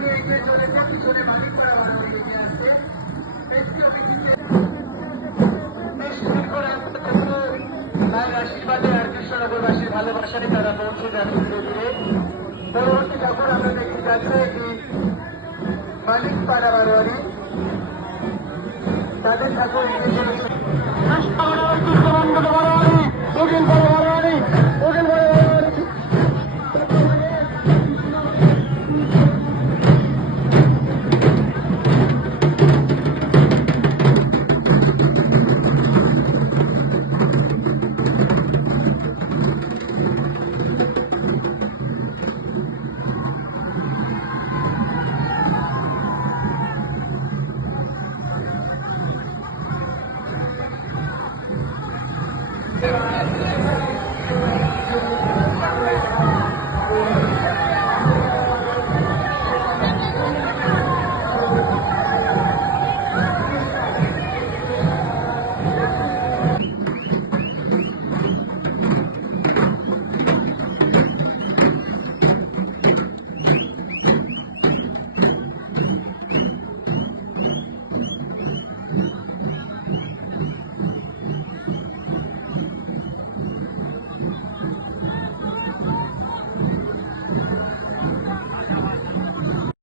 নিয়ে এগিয়ে চলেছে, পিছনে মানিকপাড়া বাড়াবাড়ি এগিয়ে আসছে। এসপি অফিসে মায়ের আশীর্বাদে আর কৃষ্ণনগরবাসীর ভালোবাসায় তারা পৌঁছে যাচ্ছে ধীরে ধীরে। পরবর্তী ঠাকুর আমরা দেখতে যাচ্ছে কি মানিকপাড়া বাড়াবাড়ি, তাদের ঠাকুর এগিয়ে চলেছে।